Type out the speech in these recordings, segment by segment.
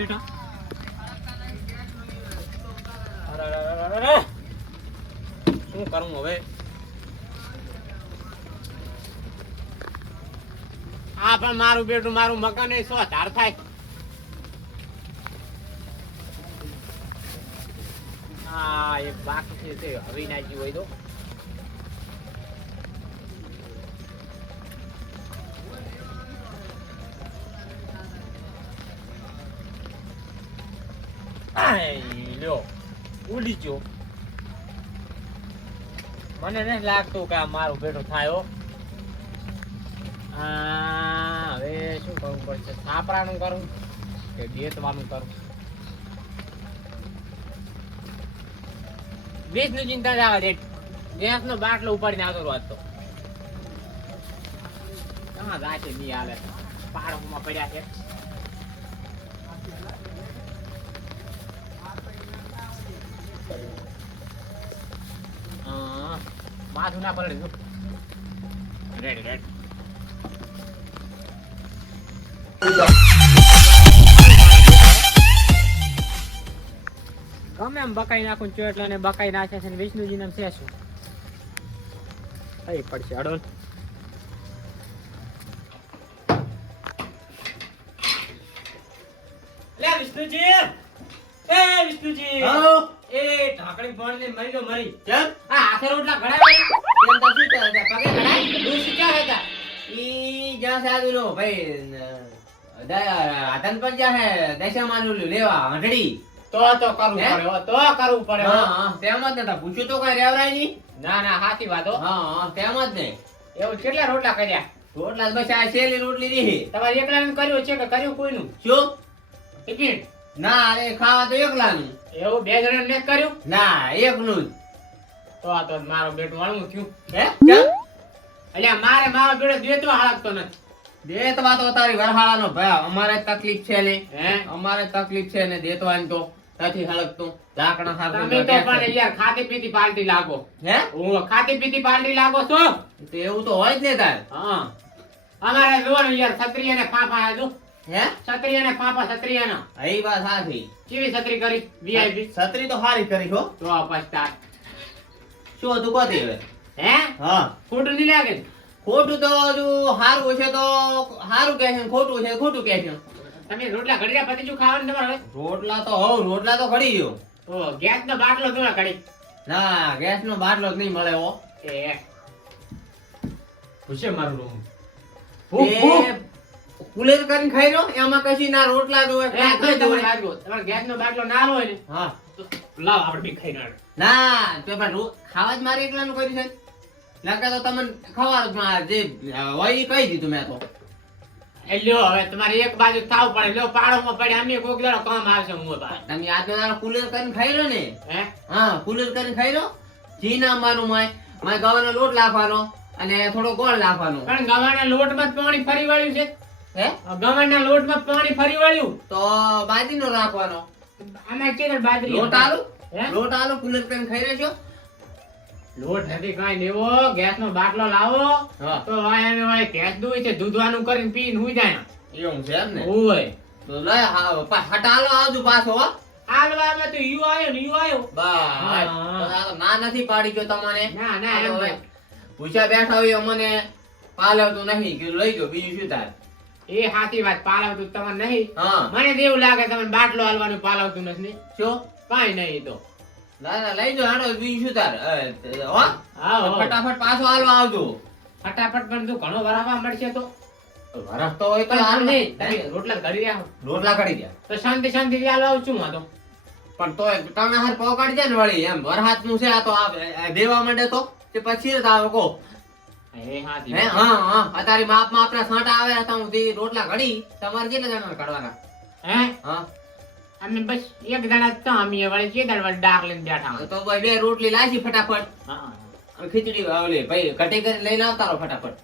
બેટા શું કરું હવે આ પણ મારું બેટું મારું મકાન એ શું ધાર થાય હા એક બાકી છે હવે નાખી હોય તો લ્યો ઉડી ગયો મને નથી લાગતું કે આ મારું બેટું થાય હો હવે શું કરવું પડશે સાપરાનું કરું કે બેતવાનું કરું વીસ નું ચિંતા જ આવે ગેસ નો બાટલો ઉપાડીને આવતો રોજ તો ક્યાં જાય છે નહીં હાલે પાડોમાં પડ્યા છે માથું ના પડે રેડી રેડી ગમે એમ બકાઈ નાખું ચોટલા ને બકાઈ નાખે છે વિષ્ણુજી નામ છે શું થઈ પડશે અડોલ લે વિષ્ણુજી એ વિષ્ણુજી એ ઢાકણી ફોન ને મરી ગયો મરી કેમ આ હાથે રોટલા ઘડાય કેમ તો શું ચાલે છે પગે ઘડાય દૂધ શીખ્યા હતા ઈ જ્યાં સાદુ નો ભાઈ આતન પર જા હે દશા માનું લેવા હંડડી તો કરવું પડે હા તેમ જ નતા પૂછ્યું તો કઈ રેવરાય નહીં ના ના સાચી વાત હો હા તેમ જ ને એવું કેટલા રોટલા કર્યા રોટલા બસ આ છેલ્લી રોટલી રહી તમારે એકલાનું કર્યું છે કે કર્યું કોઈનું શું ટિકિટ ના અરે ખાવા તો એકલાનું એવું બે જણા ને કર્યું ના એકનું જ તો મારો બેટું વાળું થયું હે કેમ અલ્યા મારો બેટો દેતો હાલતો નથી દેતવા તો તારી વરહાળાનો ભાઈ અમારે તકલીફ છે ને હે અમારે તકલીફ છે ને દેતવાની તો નથી હળકતો ઢાકણા સાફ તમે તો પણ યાર ખાતી પીતી પાર્ટી લાગો હે હું ખાતી પીતી પાર્ટી લાગો છો તો એવું તો હોય જ ને તાર હા અમારે જોવાનું યાર ક્ષત્રિય ને પાપા આજુ હે ક્ષત્રિય ને પાપા ક્ષત્રિય ના એ વાત સાચી કેવી છત્રી કરી વીઆઈપી છત્રી તો હારી કરી હો તો પછતા શું તું કોતી હવે હે હા ખોટું નહીં લાગે ખોટું તો જો હારું છે તો હારું કહે છે ખોટું છે ખોટું કહે છે તમે રોટલા ઘડી પતિ જો ખાવાનું તમારે રોટલા તો ઘડી ગયો ઓ ગેસ નો બાટલો તો ઘડી ના ગેસ નો બાટલો જ નહીં મળે હો એ પૂછે મારું રૂમ એ કુલેર કરીને ખાઈ લો એમાં કશી ના રોટલા જોવે તમારે ગેસ નો બાટલો ના હોય ને હા લાવ આપણે બી ખાઈ ના તો પણ ખાવા જ મારે એકલાનું કર્યું છે લાગે તો તમને ખબર જે હોય એ કહી દીધું મેં તો લ્યો હવે તમારે એક બાજુ થાવ પડે લ્યો પાડોમાં પડે અમે કોક દાડો કામ આવશે હું તમે આજનો દાડો કુલર કરીને ખાઈ લો ને હે હા કુલર કરીને ખાઈ લો જી ના માનું માય ગવાનો લોટ લાખવાનો અને થોડો ગોળ લાખવાનો પણ ગવાના લોટમાં પાણી ફરી વાળ્યું છે હે ગવાના લોટમાં પાણી ફરી વાળ્યું તો બાજરીનો રાખવાનો આમાં કેદર બાજરી લોટ આલો કુલર કરીને ખાઈ રહેજો લોટ નથી કાઈ લેવો ગેસ નો બાટલો લાવો તો વાય ગેસ દુઈ છે દૂધવાનું કરીને પીને હુઈ જાય એવું છે એમ ને ઓય તો લે હટાલો આવજો પાછો હાલવામાં તો યુ આયો બસ તો ના નથી પાડી ગયો તમને ના ના એમ ભાઈ પૂછા બેઠા હોય મને પાલવતું નહીં કે લઈ ગયો બીજું શું થાય એ સાચી વાત પાલવતું તમને નહીં મને તો એવું લાગે તમને બાટલો હાલવાનું પાલવતું નથી શું કાઈ નહીં તો ના લઈ જો હાડો બીજું શું તાર ફટાફટ પાછો હાલવા આવજો ફટાફટ પણ તું ઘણો વરાવા મળશે તો વરસ તો હોય તો હાલ નહીં રોટલા કરી રહ્યા તો શાંતિ હાલ આવું છું માં તો પણ તો તમે હાર પકડ છે ને વળી એમ વરહાત નું છે આ તો દેવા માંડે તો કે પછી જ આવે કો તારી માપ માં આપણા સાંટા આવે હતા હું રોટલા ઘડી તમારે કેટલા જણા કાઢવાના હે હા અમે બસ એક દાડા તો અમે વળી કે દાડા ડાક લઈને બેઠા તો ભાઈ બે રોટલી લાસી ફટાફટ હા ખીચડી ઓલે ભાઈ ઘટી કરી લઈને આવતા રહો ફટાફટ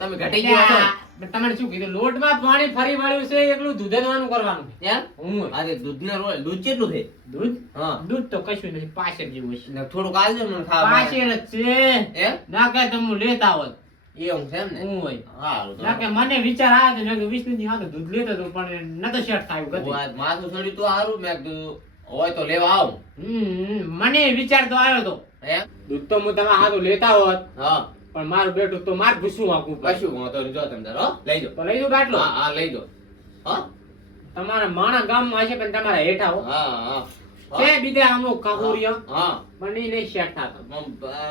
તમે ઘટી ગયો છો તમને શું કીધું લોટમાં પાણી ફરી વાળ્યું છે એકલું દૂધ દવાનું કરવાનું યાર હું અરે દૂધ કેટલું છે દૂધ હા દૂધ તો કશું નથી પાછળ જેવું છે થોડુંક આલજો મને ખાવા પાછળ જ છે એમ ના કાય તમે લેતા હોત એવું છે એમ ને હું હોય હારું તો ના કે મને વિચાર આવ્યો તો મેં કીધું વિષ્ણુજી હા તો દૂધ લેતો હતો પણ નતો સેટ થયું કદી વાત માથું ચડ્યું તો હારું મેં કીધું હોય તો લેવા આવું મને વિચાર તો આવ્યો તો એમ દૂધ તો હું તમારા હાથું લેતા હોત હા પણ મારું બેટું તો માર ભૂસું આખું કશું વાંધો નહીં જો તમે તાર હો લઈ જાઓ તો લઈ જાઉં બાટલો હા હા લઈ જાઓ હા તમારા માણા ગામમાં હશે પણ તમારા હેઠા હો હા હા છે બીજા અમુક કાહુરિયા હા પણ ઈ નહીં સેટ થાતો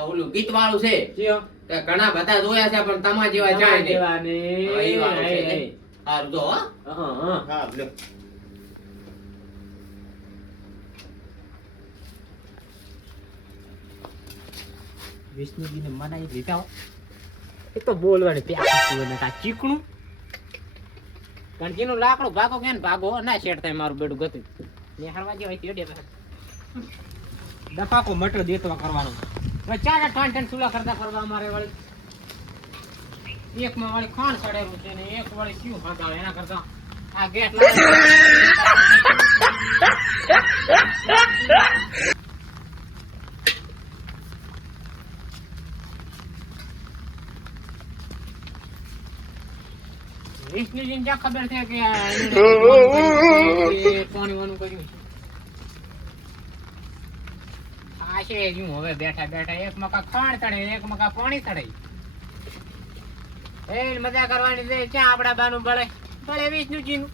ઓલું ગીત વાળું છે જીઓ તે ઘણા બધા જોયા છે પણ તમારા જેવા જાય નહીં જેવા ને હા, ઈ વાળું છે ને. હારું જો હા હા હા લ્યો વિષ્ણુજીને મનાઈ દીધા એ તો બોલવાની પ્યાસ ને તા ચીકણું કણજીનું લાકડું ભાગો કે ને ભાગો ના શેડ થાય મારું બેડું ગતું નિહાળવા જેવા તેડે દફાકો મટર દેતવા કરવાનો હવે ચાર ઠાણ ઠાણ સુલા કરતા કરવા અમારે વળી એકમાં વળી ખાણ સડેલું છે ને એક વળી શું ખાતા એના કરતા આ ગેટ વિષ્ણુજીને ક્યાં ખબર છે કે પાણી વાનું કર્યું છે આ છે હું હવે બેઠા બેઠા એક મકા ખાણ ચડે એક મકા પાણી ચડે એ મજા કરવાની છે ક્યાં આપડા બાનું બળે બળે વિષ્ણુજીનું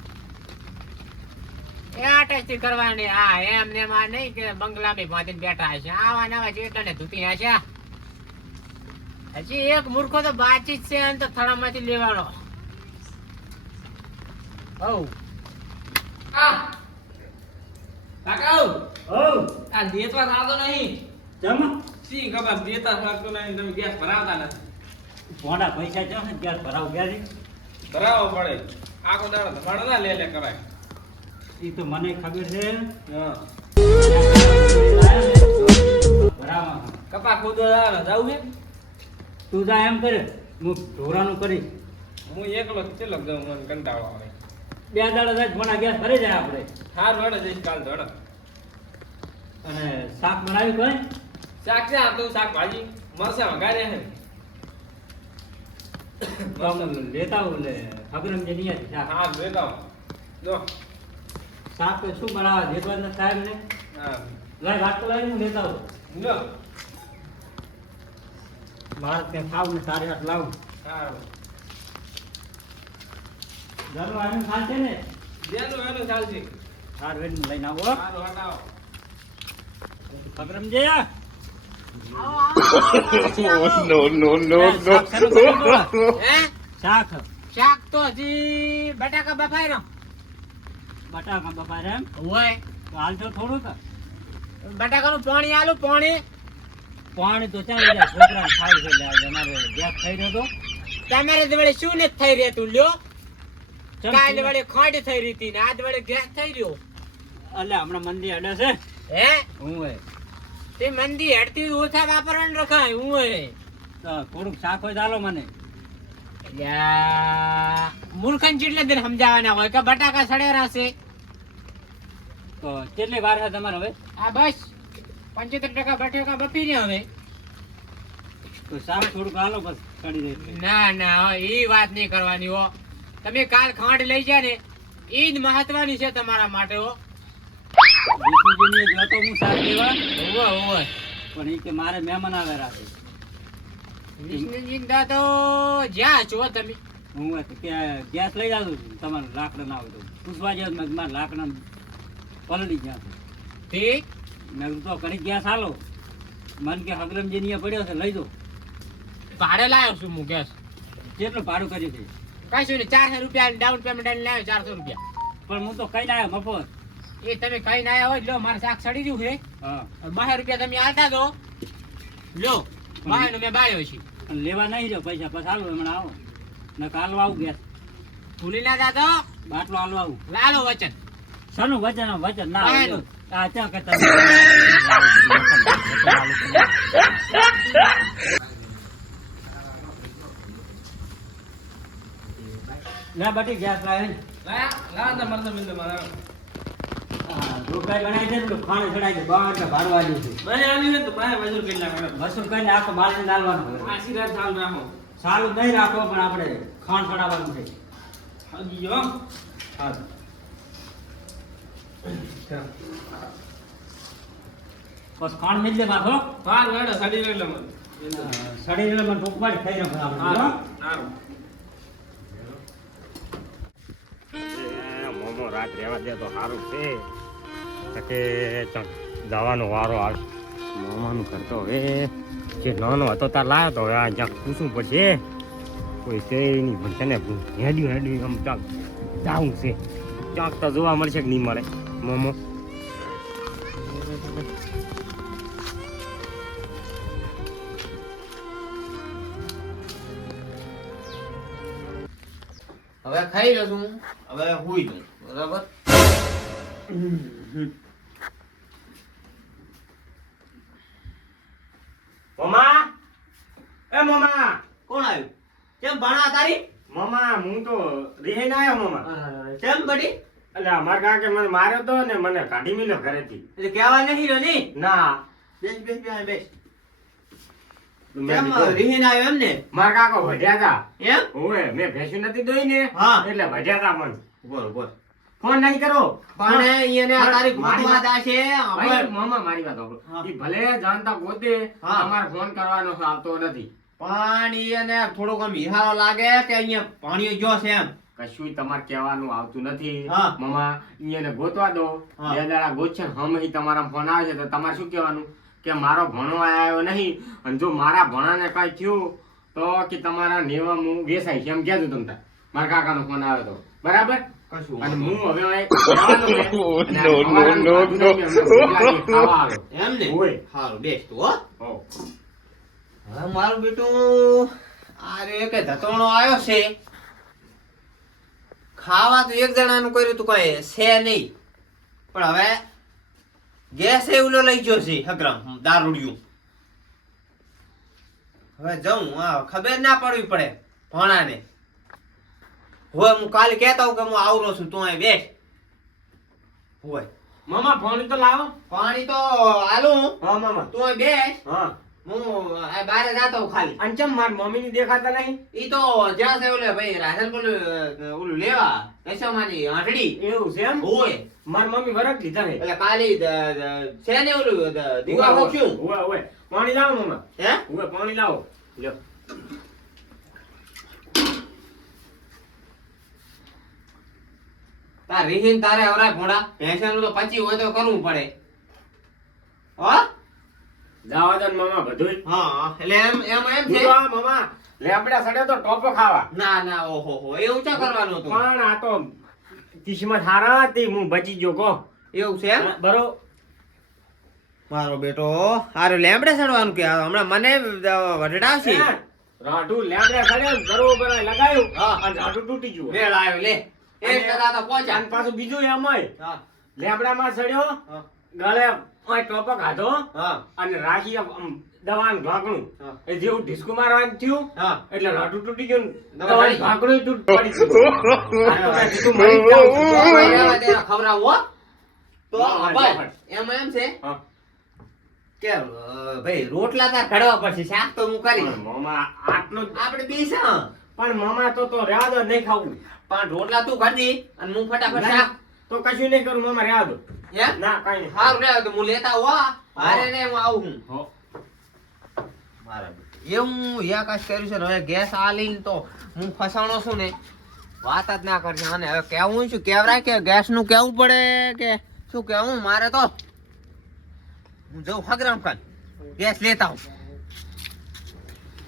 એ આટસ્તી કરવાની હા એમ ને આ નહીં કે બંગલામાં પહોંચીને બેઠા હશે આવા નવા જેટલા ને ધૂતી હશે હજી એક મૂર્ખો તો બાચી જ છે અને તો થડામાંથી લેવાનો આ દેતવા થાતો નહીં સી ખબર દેતા થાતો નહીં તમે ગેસ ભરાવતા નથી ભોંડા પૈસા જો ને ગેસ ભરાવ ગયા ભરાવો પડે આખો દાડો ધમાડો ના લે લે કરાય એ તો મને ખબર છે હા ભરાવા કપા ખોદો જાવ છે તું જા એમ કરે હું ઢોરાનું કરી હું એકલો ચેલો જાઉં મને કંટાળો આવે બે દાડા જાય ભોંડા ગેસ ભરી જાય આપણે હાર વડે જઈશ કાલ ધડો અને શાક બનાવ્યું કોઈ શાક છે આ તો શાક ભાજી મરસા વઘારે છે લેતા આવું લે ખબર સમજે નહીં હતી શાક હા લેતા જો શાક તો શું બનાવવા દેતવા ને સાહેબ ને હા લાય વાત તો લાવી હું લેતા આવું જો મારે ત્યાં ખાવું ને તારી હાથ લાવું હા ઘરનું આવીને ખાશે ને જેનું એનું ચાલશે હાર વેડ લઈને આવો હારું હટાવો ખબર સમજે શાક શાક તો હજી બટાકા બફાઈ રહ્યો બટાકા બફાઈ રહ્યા એમ હોય તો હાલજો થોડું તો બટાકાનું પાણી આલું પાણી તો ચાલે જાય છોકરા ખાય છે એટલે અમારે ગેસ થઈ રહ્યો તો તમારે વડે શું ને થઈ રહેતું લ્યો કાલે વડે ખોડ થઈ રહી હતી ને આજ વડે ગેસ થઈ રહ્યો એટલે હમણાં મંદી અડે છે હે હું હોય તે મંદી હેડતી ઓછા વાપરવાનું રખાય હું હોય થોડુંક શાક હોય ચાલો મને મૂર્ખન જેટલે દિન સમજાવવાના હોય કે બટાકા સડેરા છે તો કેટલી વાર છે તમારે હવે આ બસ 75% બટાકા બપી રહ્યા હવે તો શાક થોડુંક હાલો બસ સડી જાય ના ના એ વાત નહીં કરવાની હો તમે કાલ ખાંડ લઈ જા ને ઈ જ મહત્વની છે તમારા માટે હો વિષ્ણુજીને જોતો હું શાક લેવા ઓય પણ એ કે મારે મહેમાન આવે રાતે વિષ્ણુજી તો જ્યાં છો તમે હું કે ગેસ લઈ જાઉં છું તમારે લાકડા ના આવે તો પૂછવા જાવ મારે લાકડા પલળી ગયા ઠીક મેં તો કરી ગેસ હાલો મન કે હગરમજી ને પડ્યો છે લઈ દો ભાડે લાવ્યો છું હું ગેસ કેટલું ભાડું કર્યું છે કશું નહીં 400 રૂપિયા ડાઉન પેમેન્ટ લાવ્યો 400 રૂપિયા પણ હું તો કઈ ના આવ્યો મફત એ તમે કઈ ના આવ્યા હોય લો મારે શાક સડી ગયું છે હા 12 રૂપિયા તમે આલતા દો લો 12 નો મેં બાળ્યો છે લેવા નહીં રહ્યો પૈસા પછી હાલો હમણાં આવો ને કાલો આવું ગેસ ભૂલી ના દાદો બાટલો હાલો આવું લાલો વચન શાનું વચન વચન ના આવ્યું આ ચા કરતા ના બટી ગેસ લાવે લા તો મરતો બિંદુ મારા રોકાઈ બનાવી દે તો ખાણે ચડાઈ દે બહાર ને ભારવા દે છે ભાઈ આવી ને તો ભાઈ મજૂર કેટલા કરે મસૂર કરીને આખો માલ ને ડાલવાનો આશીર્વાદ ચાલ રાખો ચાલુ નહીં રાખો પણ આપણે ખાંડ ચડાવવાનું છે. હાજી હો. હા. બસ ખાંડ મિલ દે બાપો. હાર વેડો સડી રેલો મને. સડી એટલે મને ટોપમાં જ ખાઈ નાખો આપણે. હો? હારું. મોમો રાત રહેવા દે તો સારું છે કે જવાનો વારો આવે મોમાનું કરતો હવે જે નાનો હતો તાર લાવ્યો તો હવે આ જ્યાં પૂછવું પડશે કોઈ છે નહીં પણ છે ને હેડ્યું આમ ચાક જાવું છે ચાક તો જોવા મળશે કે નહીં મળે મોમો હવે ખાઈ લઉં છું, હવે હુઈ જાઉં, બરાબર. મોમા એ મોમા કોણ આવ્યું? કેમ ભણા તારી? મોમા હું તો રિહાઈને આવ્યો મોમા કેમ બડી? એટલે અમારા કાકે મને માર્યો તો ને મને કાઢી મિલ્યો ઘરેથી એટલે કહેવા નહીં રહ્યો ની? ના બેસ બેસ બેસ બેસ. મેં કેમ કીધું, રીહીને આવ્યો એમ ને? મારા કાકો વધ્યા હતા એમ? ઓવે મેં ભેંસું નથી દોઈ ને હા. એટલે વધ્યા હતા મને બોલ બોલ. ફોન નહીં કરો પણ અહીંયા આ તારી મારી ભૂત વાત છે. ભાઈ, મામા મારી વાત સાંભળો. હા. ઈ ભલે જાણતા પોતે હા. તમારે ફોન કરવાનો આવતો નથી પણ એને થોડોક આમ હિહારો લાગે કે અહીંયા પાણી જો છે એમ. કશું તમારે કહેવાનું આવતું નથી હા. મામા ઈને ગોતવા દો હા. બે દાડા ગોતશે ને હમ તમારા ફોન આવે છે તો તમારે શું કહેવાનું કે મારો ભણો આવ્યો નહીં અને જો મારા ભણાને કઈ થયું તો કે તમારા નેવા હું વેસાય છે એમ કહેજો તમને મારા કાકાનો ફોન આવ્યો તો બરાબર કશું અને વાંધો હું હવે જવાનું છે. અને આ અમારાનું બાજુનું કે અમને ગુજરાતી ખાવા આવે. નહીં. એમ ને? હોય. હારું બેસ તું હો. હો. હવે મારું બેટું આ રે કે ધતોણો આવ્યો છે. ખાવા તો એક જણાનું કર્યું તું કઈ છે નહીં, પણ હવે ગેસ એવલો લઈ ગયો છે હકરામ દારૂડિયું. હવે જઉં ખબર ના પડવી પડે ભણાને. હવે હું કાલે કહેતા હું કે હું આવરો છું, તું અહીં બેસ. હોય મામા ફોન તો લાવો પાણી તો આલું, હા મામા તું અહીં બેસ. હા હું આ બારે જાતો હું ખાલી. અંચમ મારી મમ્મીની દેખાતા નહીં ઈ તો જ્યાં છે ઓલે ભાઈ રાધનપુર ઓલું લેવા દશામાની આંટડી એવું છે એમ હોય. મારી મમ્મી વરખ લીધા છે એટલે કાલી છે ને ઓલું દીવા મૂક્યું. ઉવે ઉવે પાણી લાવો મામા હે ઉવે પાણી લાવો લ્યો તાર રીહીન તારે હવરાય ભોળા ભેંસાનું તો 25 હોય તો કરવું પડે. હો જાવા દો ને મામા બધુંય હા એટલે એમ એમ એમ છે. તું આ મામા લેબડા સડે તો ટોપો ખાવા ના ના ઓહો હો એવું ચા કરવાનું હતું? પણ આ તો કિસ્મત હારા હતી હું બચી ગયો કો એવું છે એમ? બરો મારો બેટો હારે લેમડે સડવાનું કે હમણાં મને વઢડાવશે. રાઠું લેબડા સડે ને બરોબર લગાયું હા. અને રાઠું તૂટી ગયું મેળ આવ્યો લે. એક ટકા તો પહોંચ્યા. અને પાછું બીજું એમય હા લેબડામાં સડ્યો હા ગળે ઓય ટોપો ખાધો હા અને રાખી આમ દવાનું ઢાંકણું હા. એ જેવું ઢીસકુ મારવાનું થયું હા એટલે રાઠું તૂટી ગયું ને દવા દવાનું પડી. ઢાંકણું તૂટી પડી ગયું. આ તો મેં કીધું મરી જ જાઉં છું. તો ભાઈ રહેવા દે, ખવડાવું હો. તો હા, ભાઈ હા. એમ છે હા. કે ભાઈ રોટલા તાર ઘડવા પડશે, શાક તો હું કરી. પણ મામા આટલું જ- આપણે બી છે હા. પણ મામા તો રહેવા દો નહીં ખાવું પણ રોટલા તું કરી દી અને હું ફટાફટ શાક. તો કશું નહીં કરું મામા રહેવા દો હે ના કઈ નહીં હારું રે તો હું લેતા હો હારે ને હું આવું હું. હો. એવું યાકાશ કર્યું છે ને હવે ગેસ આલીને તો હું ફસાણો છું ને વાત જ ના કરશે. અને હવે કેવું શું કેવરાય કે ગેસ નું કેવું પડે કે શું કેવું મારે તો હું જઉં હગરામ ખાન ગેસ લેતા હું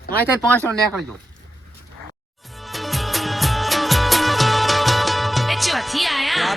અહીંથી 500 નીકળજો. ચોથી આયા